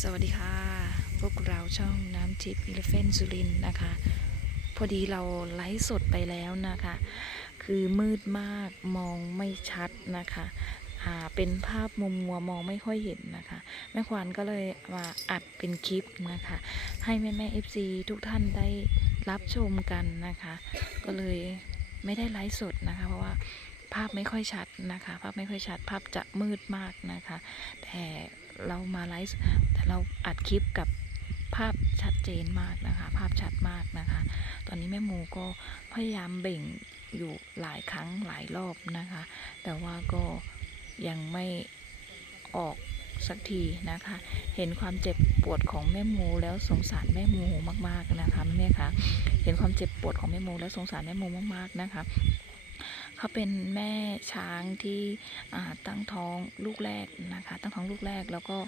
สวัสดีค่ะ พวกเราช่องน้ำทิพย์อิเลเฟนสุรินนะคะ พอดีเราไลฟ์สดไปแล้วนะคะ คือมืดมากมองไม่ชัดนะคะหาเป็นภาพมุมมัวมองไม่ค่อยเห็นนะคะ แม่ควันก็เลยมาอัดเป็นคลิปนะคะ ให้แม่แม่เอฟซีทุกท่านได้รับชมกันนะคะ ก็เลยไม่ได้ไลฟ์สดนะคะ เพราะว่าภาพไม่ค่อยชัดนะคะ ภาพไม่ค่อยชัดภาพจะมืดมากนะคะ แต่เรามาไลฟ์แต่เราอัดคลิปกับภาพชัดเจนมากนะคะ ภาพชัดมากนะคะ ตอนนี้แม่หมูก็พยายามเบ่งอยู่หลายครั้งหลายรอบนะคะ แต่ว่าก็ยังไม่ออกสักทีนะคะ เห็นความเจ็บปวดของแม่หมูแล้วสงสารแม่หมูมาก ๆนะคะแม่คะเห็นความเจ็บปวดของแม่หมูแล้วสงสารแม่หมูมากๆนะคะขาเป็นแม่ช้างที่ตั้งท้องลูกแรกนะคะ ตั้งท้องลูกแรกแล้วก็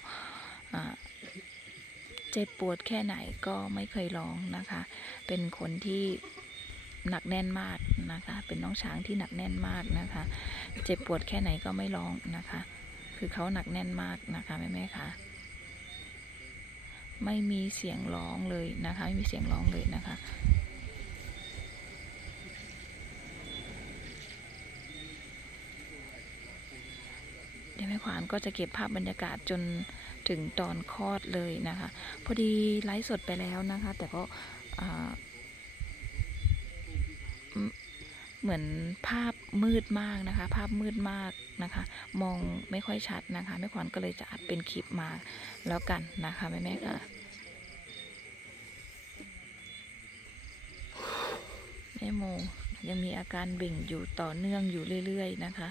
เจ็บปวดแค่ไหนก็ไม่เคยร้องนะคะ เป็นคนที่หนักแน่นมากนะคะ เป็นน้องช้างที่หนักแน่นมากนะคะ เจ็บปวดแค่ไหนก็ไม่ร้องนะคะ คือเขาหนักแน่นมากนะคะแม่ๆคะ่ะไม่มีเสียงร้องเลยนะคะ ไม่มีเสียงร้องเลยนะคะแม่ขวานก็จะเก็บภาพบรรยากาศจนถึงตอนคลอดเลยนะคะ พอดีไลฟ์สดไปแล้วนะคะแต่ก็เหมือนภาพมืดมากนะคะ ภาพมืดมากนะคะ มองไม่ค่อยชัดนะคะแม่ขวานก็เลยจะอัดเป็นคลิปมาแล้วกันนะคะแม่แม่ค่ะแม่โมยังมีอาการบิ่งอยู่ต่อเนื่องอยู่เรื่อยๆนะคะ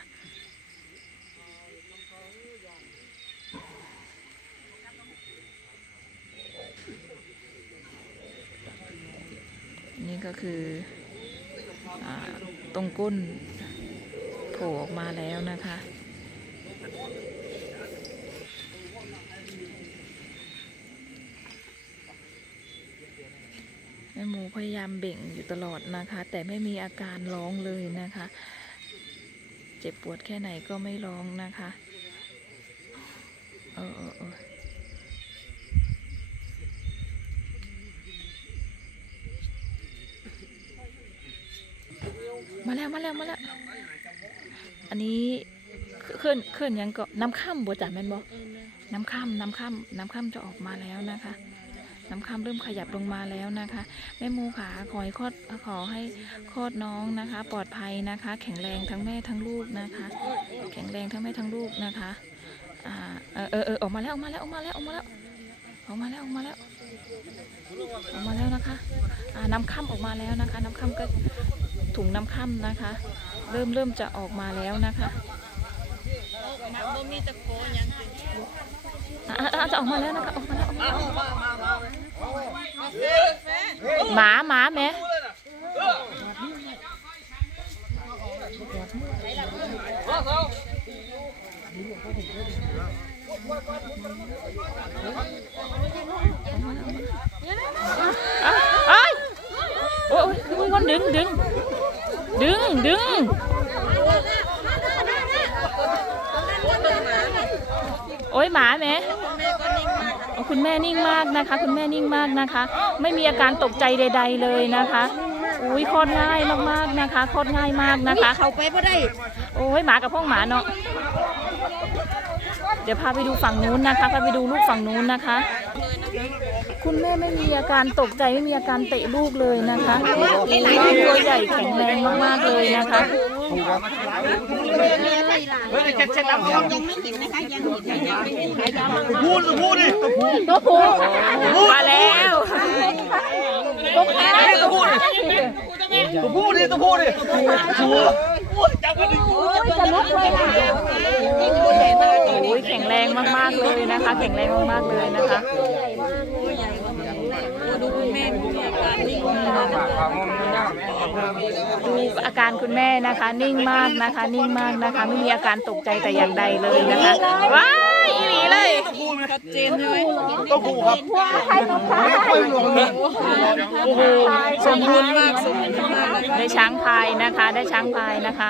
็คืออตรงก้น โผล่ออกมาแล้วนะคะ แม่หมูพยายามเบ่งอยู่ตลอดนะคะ แต่ไม่มีอาการร้องเลยนะคะ เจ็บปวดแค่ไหนก็ไม่ร้องนะคะเออเออแล้วมาแล้วมาแล้ว อันนี้ขึ้นขึ้นยังก็น้ำข้ามบัวจ๋าแม่นบอกน้ำข้ามน้ำข้ามน้ำข้ามจะออกมาแล้วนะคะน้ำข้ามเริ่มขยับลงมาแล้วนะคะแม่มูขาขอให้คลอดขอให้คลอดน้องนะคะ ปลอดภัยนะคะ แข็งแรงทั้งแม่ทั้งลูกนะคะ แข็งแรงทั้งแม่ทั้งลูกนะคะเออเออออกมาแล้วออกมาแล้วออกมาแล้วออกมาแล้วออกมาแล้วออกมาแล้ว ออกมาแล้วนะคะน้ำข้ามออกมาแล้วนะคะ น้ำข้ามก็ถุงน้ำค่ำนะคะเริ่มเริ่มจะออกมาแล้วนะคะจะออกมาแล้วนะคะออกมาแล้วหมาหมาแม่เอ้ยโอ้ยคนดึงดึงดึงดึงโอ้ยหมาแม่คุณแม่นิ่งมากนะคะ คุณแม่นิ่งมากนะคะ ไม่มีอาการตกใจใด ๆเลยนะคะ อุ้ยคลอดง่ายมากๆนะคะ คลอดง่ายมากนะคะ เขาไปได้ โอ้ยหมากับพ้องหมาเนาะ เดี๋ยวพาไปดูฝั่งนู้นนะคะ พาไปดูลูกฝั่งนู้นนะคะคุณแม่ไม่มีอาการตกใจ ไม่มีอาการเตะลูกเลยนะคะตัวใหญ่แข็งแรงมากๆเลยนะคะพูดพูดดิก็พูดมาแล้วต้องแก้พูด้ดิพูดดิต้องพูดดิโอ้ยแข็งแรงมาก ๆ เลยนะคะแข็งแรงมากๆเลยนะคะมีอาการคุณแม่นะคะนิ่งมากนะคะนิ่งมากนะคะไม่มีอาการตกใจแต่อย่างใดเลยนะคะว้าอีหลีเลยต้องูครับเจนเลยต้องูครับว้าใครต้องใครโอ้โหสมบูรณ์มากสมบูรณ์มากได้ช้างพายนะคะ ได้ช้างพายนะคะ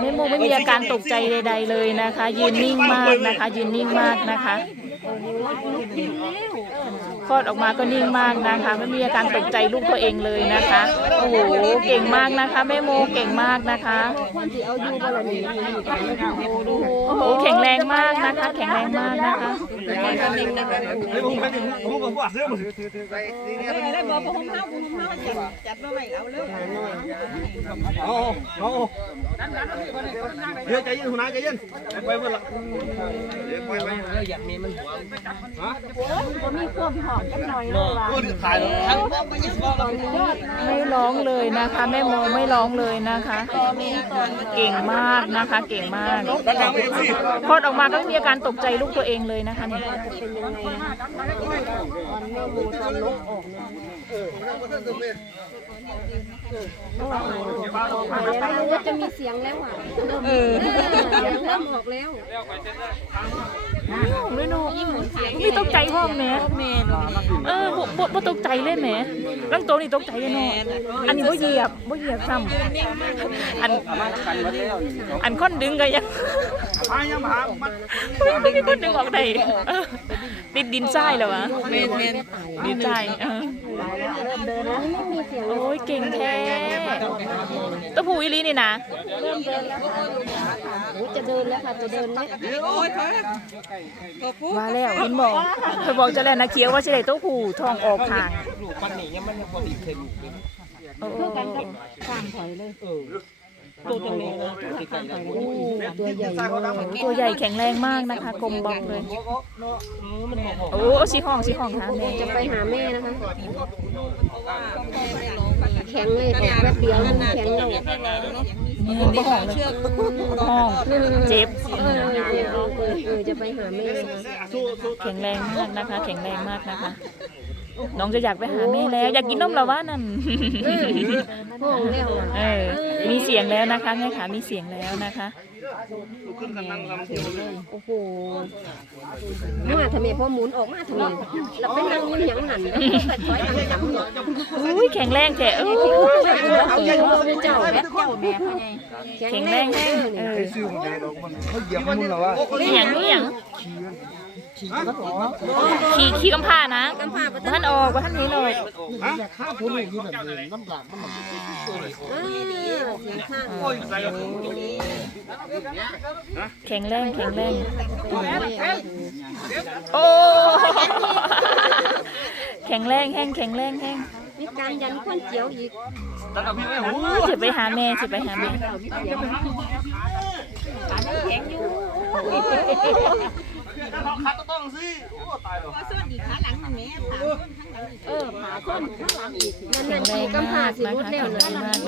ไม่โมไม่มีอาการตกใจใดๆเลยนะคะ ยืนนิ่งมากนะคะ ยืนนิ่งมากนะคะคลอดออกมาก็นิ่งมากนะคะไม่มีอาการตกใจลูกตัวเองเลยนะคะโอ้โหเก่งมากนะคะแม่โมเก่งมากนะคะโอ้โหแข็งแรงมากนะคะ แข็งแรงมากนะคะเดี๋ยวใจเย็นหัวหน้าใจเย็นไปเพื่อนละเดี๋ยวไปไปเราอยากมีมันหัวฮะผมมีความหอมเไม่ร้องเลยนะคะแม่โมไม่ร้องเลยนะคะ เก่งมากนะคะ เก่งมากพลอดออกมาก็มีอาการตกใจลูกตัวเองเลยนะคะเนี่ยไล้รู้ว่าจะมีเสียงแล้วอ่ะเริ่มออกแล้วเนูไม่ต้องใจพ่อแม่เออบบบตกใจเลยแม่ตั้งโต๊ะนี่ตกใจแน่อันนี้บ่เหยียบบ่เหยียบซ้ำอันอันคนดึงกันยังอันค่นดึงออกได้ติดดินทใช่หรอวะดินทรายเดินแล้วโอ้ยเก่งแท้ตัวผู้อีลีนี่นะจะเดินแล้วค่ะจะเดินแล้วว่าแล้วเห็นบอกเธอบอกจะเล่นนะเคียวว่าใช่ตัวผู้ทองออกค่ะเออกันก็ข้ามถอยเลยตัวใหญ่ตัวใหญ่แข็งแรงมากนะคะกลมบอกเลยโอ้ชิห้องชิห้องค่ะจะไปหาแม่นะคะ แข็งเลยแบบเดียว แข็งเลยมีห้องเชือกห้องเจ็บจะไปหาแม่แข็งแรงมากนะคะ แข็งแรงมากนะคะน้องจะอยากไปหาแม่แล้ว อยากกินนมละว่านั่น มีเสียงแล้วนะคะ แม่ขามีเสียงแล้วนะคะโอ้โหมาทำไมพ่อหมุนออกมาทำไมเราไปนั่งมุนเหยียงหันแข็งแรงแกเอ่เอาใแข็งแรงแน่เลยเขาเหยียบมุนเหรอวะเหยียบเหยียบขี่ขี่ขี่กำผ่านะกำผ่าท่านออกท่านนี้เลยข้าพูดอย่างนี้แบบนี้น้ำหลากน้ำหลากแข็งแรงแข็งแรงโอ้ แข็งแรงแห้งแข็งแรงแห้งมีการยันข้นเจียวอีกจะไปหาแม่จะไปหาแม่ตาแข็งอยู่ต้องสิสวัสดีขาหลังหนึ่งแม่ค่ะเออขาข้นข้าหลังอีกนั่นและก็ผ่าสิรุดเร็วเลยนะคะ แ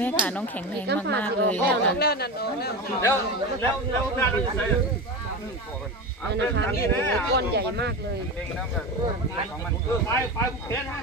ม่ขา น้องแข็งแรงมากมากเลยแล้วแล้วแล้วแล้วนานเลยนะคะมีคนใหญ่มากเลยไปไปบุกเทนฮะ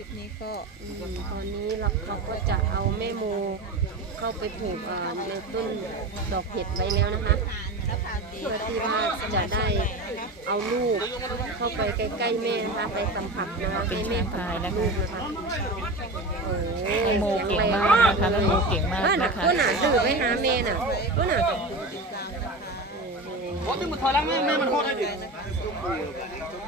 คลิปนี้ก็ตอนนี้เราก็จะเอาแม่โมเข้าไปผูกในต้นดอกเห็ดไว้แล้วนะคะเพื่อที่ว่าจะได้เอาลูกเข้าไปใกล้ๆแม่นะคะไปสัมผัสนะคะให้แม่คลายและลูกนะคะโอ้โหโมเก่งมากนะคะแม่โมเก่งมากนะคะก็หนาดูไหมฮะแม่น่ะก็หนาดูโอ้โหโอ้หโอ้โหโอ้โหโอ้โหโอ้โหโอ้ลหโอ้โหโอ้โหหโอ้โห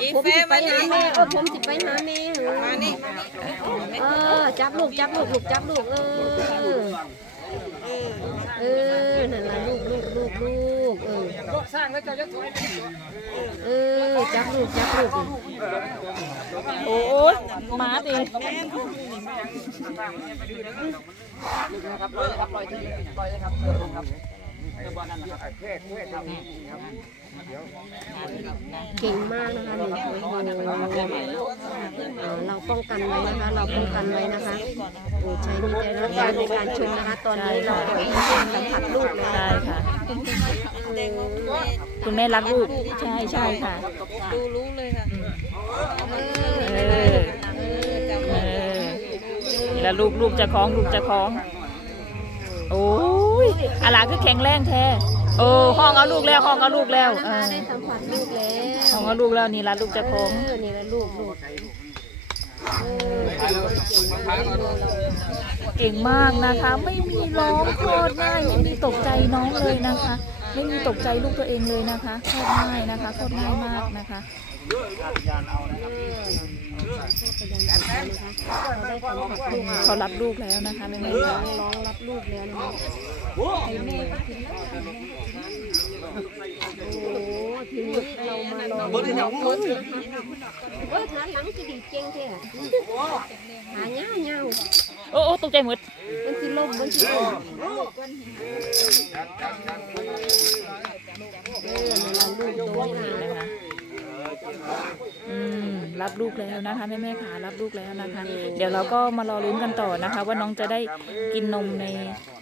อีเฟมันนี่ก็ผมสิไปหาแม่มานี่เออจับลูกจับลูกลูกจับลูกเออเออนั่นแหละลูกลูกลูกลูกสร้างแล้วจะยัดถุงเออจับลูกจับลูกโอ้โหมาดิเก่งมากนะคะนี่สวยเราป้องกันไว้นะคะ เราป้องกันไว้นะคะใช้ใจในการชุมนะคะ ตอนนี้เราต้องสัมผัสลูกเลค่ะคุณแม่รักลูกใช่ใช่ค่ะดูรู้เลยค่ะเออแล้วลูกลูกจะคล้องลูกจะคล้อง โอ้ยอาลาคือแข็งแรงแท้โอ้ห้องเอาลูกแล้วห้องเอาลูกแล้วห้องเอาลูกแล้วนี่ละลูกจะคล้องนี่ละลูกลูก เก่งมากนะคะ ไม่มีร้องโคตรง่ายไม่มีตกใจน้องเลยนะคะไม่มีตกใจลูกตัวเองเลยนะคะโคตรง่ายนะคะโคตรง่ายมากนะคะเขารับลูกแล้วนะคะในม่ร้องรับลูกแล้วนะโอ้ ทีนี้เรา มาลองวบอร์ทันาลังกี่ดีเจงที่หาเงาเงาโอ้ตกใจหมดเป็นสีลมเป็นสีลมรับลูกแล้วนะคะ แม่แม่ขารับลูกแล้วนะคะ เดี๋ยวเราก็มารอรุ้นกันต่อนะคะว่าน้องจะได้กินนมใน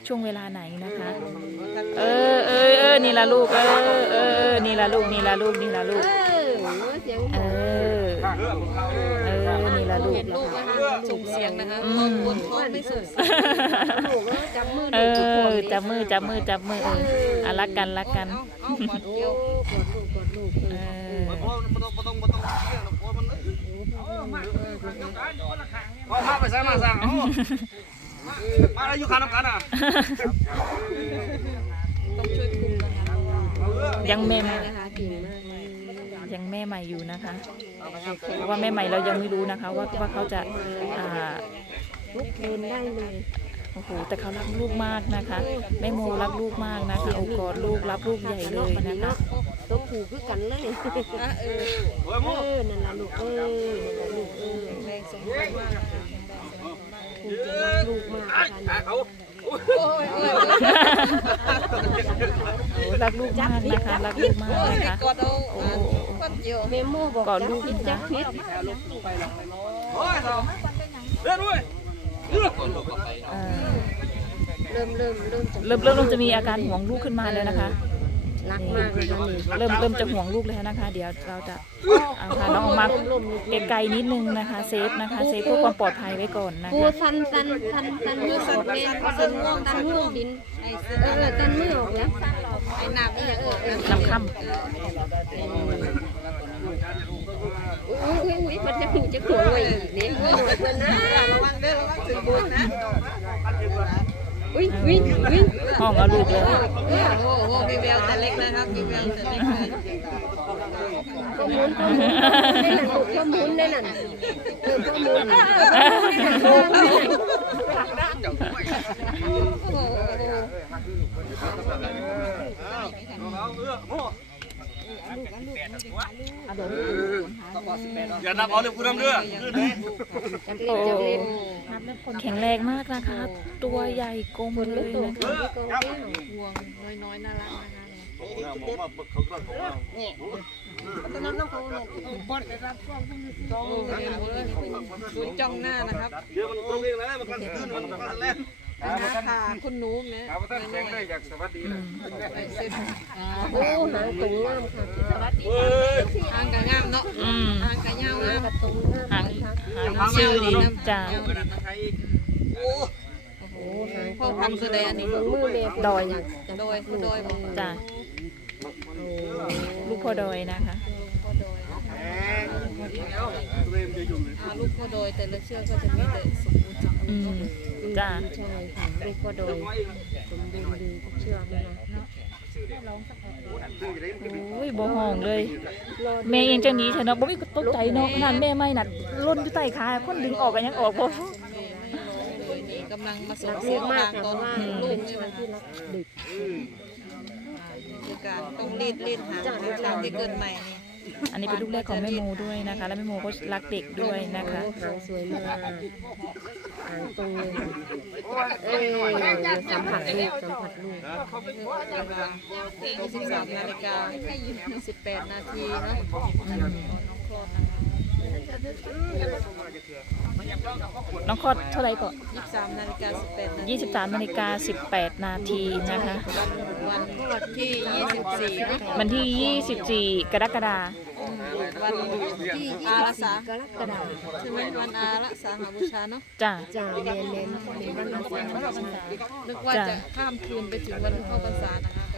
ช่วงเวลาไหนนะคะ เออเออเออนี่ละลูก เออเออนี่ละลูก นี่ละลูก นี่ละลูกเออเออเห็นลูกนะคะจุกเสียงนะคะมองนไม่สุดจับมอจับมือจับมือจับมืออรักกันรักกันกอดลูกกเมมเทยวหระันเออมมาเยังแม่ใหม่อยู่นะคะ เพราะว่าแม่ใหม่เรายังไม่รู้นะคะ ว่าว่าเขาจะลุกเดินได้เลย โอ้โห แต่เขารักลูกมากนะคะ แม่โมรักลูกมากนะคะโอ้กอดลูกรับลูกใหญ่เลยนะคะต้องผูกกันเลยเออนั่นละลูกเออ ลูกเออแรงมบูรณ์มากผูกกันลูกมากรักลูกมากนะคะรักลูกมากนะคะเมโมบอกลูกพิจักพิษเริ่มเริ่มเริ่มเริ่มเริ่มจะมีอาการห่วงลูกขึ้นมาแล้วนะคะนักมากเริ่มเริ่มจะห่วงลูกเลยนะคะ เดี๋ยวเราจะเอาพาน้องมาไกลๆนิดนึงนะคะเซฟนะคะเซฟเพื่อความปลอดภัยไว้ก่อนนะคะสันสันสันสันมือสันเป็นสันง่วงตันง่วงหินเออเออสันมือออกแล้วไอ้หนักเออเออเออน้ำค่ำอุ้ยอุ้ยมันจะหูจะโขลยเนี่ยระวังเด้อระวังถึงบุญนะอุ้ยวิ่งวิ่งห้องลูกเลยโอ้โหมีแววแต่เล็กเลยครับมีแววแต่เล็กเลยก็มุนก็มุนเล่นหนังก็มุนเล่นหนังอย่านับเอาเลยคุณนำเลือดแข็งแรงมากนะคะตัวใหญ่โกลมเลยนะคะห่วงน้อยน้อยน่ารักลนีตะคะจ้องหน้านะครับเดี๋ยวมันตรงนี้แล้วมันกันแล้วค่ะคุณหเนี่ยอยากสวัสดีเลยโอ้หนังตุ้งสวัสดีทางกระยเนาะทางกระยำนะูางทางเชี่ยดีน้ำจางพ่อพังสุดแดนนี่ดออย่าดอย ดอยมึงจ้าลูกพ่อดอยนะคะ ลูกพอดอยแต่ละเชือก็จะมีแต่สมุนไพรบ่้หองเลย แม่เองจังนี้ถเนาะบ่มีตกใจเนาะนั่นแม่ใม่น่ะล่นอยู่ใต้ขาคนดึงออกก็ยังออกบ่กําลังมาสูงเสียงมาตอนนีลูกี่รักเด็กอือการต้งีดหาเที่เกิดใหม่อันนี้เป็นลูกแรกของแม่โมด้วยนะคะและแม่โมก็รักเด็กด้วยนะคะสวยเลยแข็งตึงเอ้ยสัมผัสลูกสัมผัสลูกสิบสามนาฬิกาสินาทีน้ะน้องคอดเท่าไรก่อน23นาฬิกา 18 นาที23นาฬิกา18นาทีนะคะ วันที่24วันที่ 24 กรกฎาคม วันที่24กรกฎาคมใช่ไหมวันอาละสาหบูชาเนาะจ้าจ้าเน้นเน้นเป็นวันอาละสาหบูชาเรนึกว่าจะข้ามคืนไปถึงวันเข้าพรรษานะคะ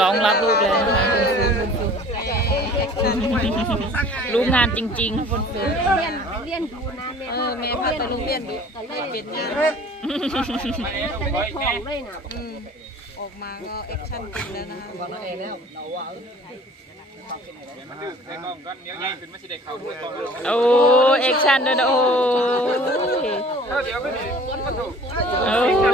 ร้องรับรูปเลย รู้งานจริงๆคนเรียนเรียนดูนะแม่เออแม่พัดตะลุเรียนดูตะลุเรียนดูแต่ได้องเลยนะออกมาก็แอคชั่นกันแล้วนะคะเออเราอ่ะโอ้เอ็กชั่นด้วยนะโอ้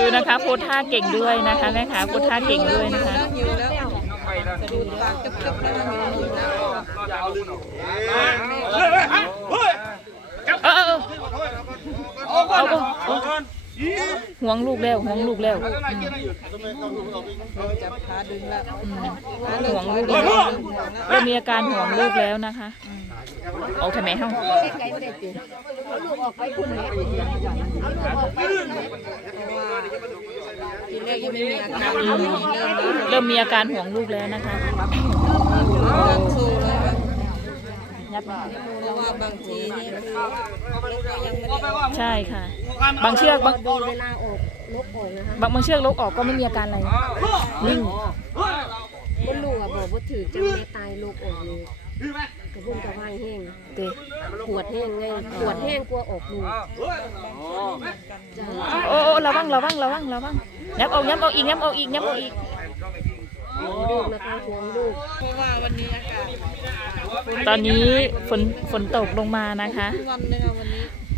ดูนะคะพูดท่าเก่งด้วยนะคะแม่ค้าพูดท่าเก่งด้วยนะคะห่วงลูกแล้วห่วงลูกแล้วห่วงลูกแล้วมีอาการห่วงลูกแล้วนะคะ เอาทำไมห้องาลูกออกไปคุณแม่เอาลูกออกไปเริ่มมีอาการห่วงลูกแล้วนะคะใช่ค่ะ บางเชือกบางเวลาออกลกออกนะคะบางบางเชือกลกออกก็ไม่มีอาการอะไรนิ่งบนลูกอะบอกว่าถือจะไม่ตายลกออกเลยกระพุ่มกระว่างแห้งเตะปวดแห้งไงขวดแห้งกลัวออกดูโอ้ระวังระวังระวังระวังย้ำเอาย้ำเอาอีกย้ำเอาอีกย้ำเอาอีกดูนะูเวันนี้อากตอนนี้ฝนฝนตกลงมานะคะ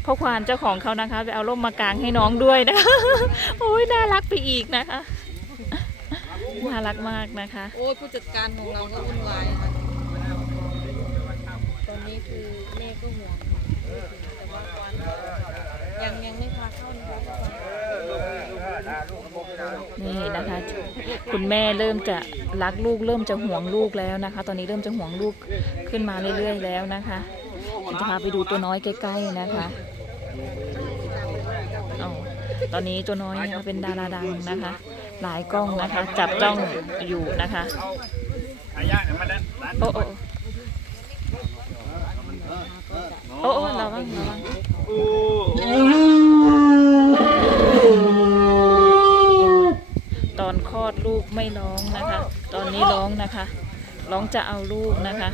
พ่อควานเจ้าของเขานะคะไปเอาร่มมากางให้น้องด้วยนะคะโอ้ยน่ารักไปอีกนะคะน่ารักมากนะคะโอ้ยผู้จัดการของเราก็วุ่นวายนี่นะคะ คุณแม่เริ่มจะรักลูกเริ่มจะห่วงลูกแล้วนะคะ ตอนนี้เริ่มจะห่วงลูกขึ้นมาเรื่อยๆแล้วนะคะจะพาไปดูตัวน้อยใกล้ๆนะคะตอนนี้ตัวน้อยเป็นดาราดังนะคะ หลายกล้องนะคะจับจ้องอยู่นะคะโอ้โอ้โอ้เราบ้งระวังตอนคลอดลูกไม่ร้องนะคะ ตอนนี้ร้องนะคะ ร้องจะเอาลูกนะคะ